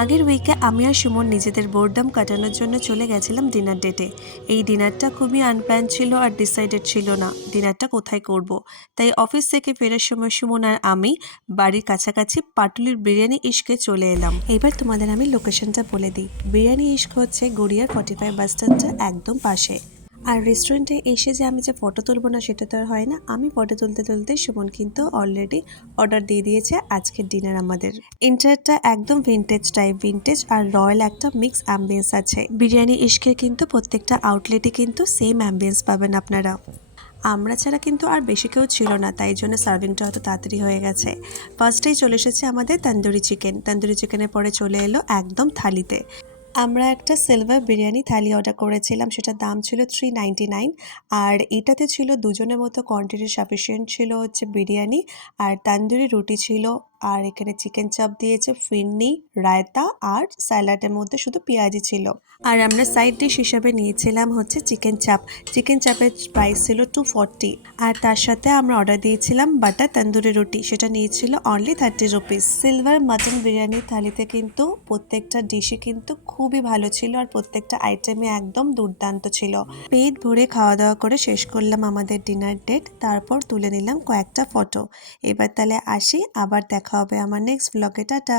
আগের উইকে আমি আর সুমন নিজেদের বোরডম কাটানোর জন্য চলে গেছিলাম ডিনার ডেটে। এই ডিনারটা খুবই আনপ্ল্যান ছিল আর ডিসাইডেড ছিল না ডিনারটা কোথায় করব। তাই অফিস থেকে ফেরার সময় সুমন আর আমি বাড়ির কাছাকাছি পাটুলির বিরিয়ানি ইশকে চলে এলাম। এবার তোমাদের আমি লোকেশনটা বলে দিই। বিরিয়ানি ইশক হচ্ছে গড়িয়ার 45 বাস স্ট্যান্ডটা একদম পাশে। আর রেস্টুরেন্টে এসে যে আমি যে ফটো তুলবো না সেটা তো আর হয় না, আমি ফটো তুলতে তুলতে সুমন কিন্তু অলরেডি অর্ডার দিয়ে দিয়েছে আজকের ডিনার আমাদের। ইন্টারটা একদম ভিনটেজ টাইপ, ভিনটেজ আর রয়্যাল একটা মিক্স অ্যাম্বিয়েন্স আছে। বিরিয়ানি ইশকের কিন্তু প্রত্যেকটা আউটলেটে কিন্তু সেম অ্যাম্বিয়েন্স পাবেন আপনারা। আমরা ছাড়া কিন্তু আর বেশি কেউ ছিল না, তাই জন্য সার্ভিংটা হয়তো তাড়াতাড়ি হয়ে গেছে। ফার্স্টেই চলে এসেছে আমাদের তন্দুরি চিকেন। তন্দুরি চিকেনের পরে চলে এলো একদম থালিতে। আমরা একটা সিলভার বিরিয়ানি থালি অর্ডার করেছিলাম, সেটার দাম ছিল 399। আর এটাতে ছিল দুজনের মতো কোয়ান্টিটি সাফিসিয়েন্ট ছিল হচ্ছে বিরিয়ানি, আর তান্দুরি রুটি ছিল, আর এখানে চিকেন চাপ দিয়েছে, ফিরনি, রায়তা আর স্যালাডের মধ্যে শুধু পেঁয়াজি ছিল। আর আমরা সাইড ডিশ হিসাবে নিয়েছিলাম হচ্ছে চিকেন চাপ। চিকেন চাপের প্রাইস ছিল 240। আর তার সাথে আমরা অর্ডার দিয়েছিলাম বাটার তন্দুরি রুটি, সেটা নিয়েছিল অনলি 30 রুপিস। সিলভার মাটন বিরিয়ানির থালিতে কিন্তু প্রত্যেকটা ডিশই কিন্তু খুবই ভালো ছিল, আর প্রত্যেকটা আইটেমই একদম দুর্দান্ত ছিল। পেট ভরে খাওয়া দাওয়া করে শেষ করলাম আমাদের ডিনার ডেট, তারপর তুলে নিলাম কয়েকটা ফটো। এবার তাহলে আসি, আবার দেখা হবে আমার নেক্সট ব্লগে। টাটা।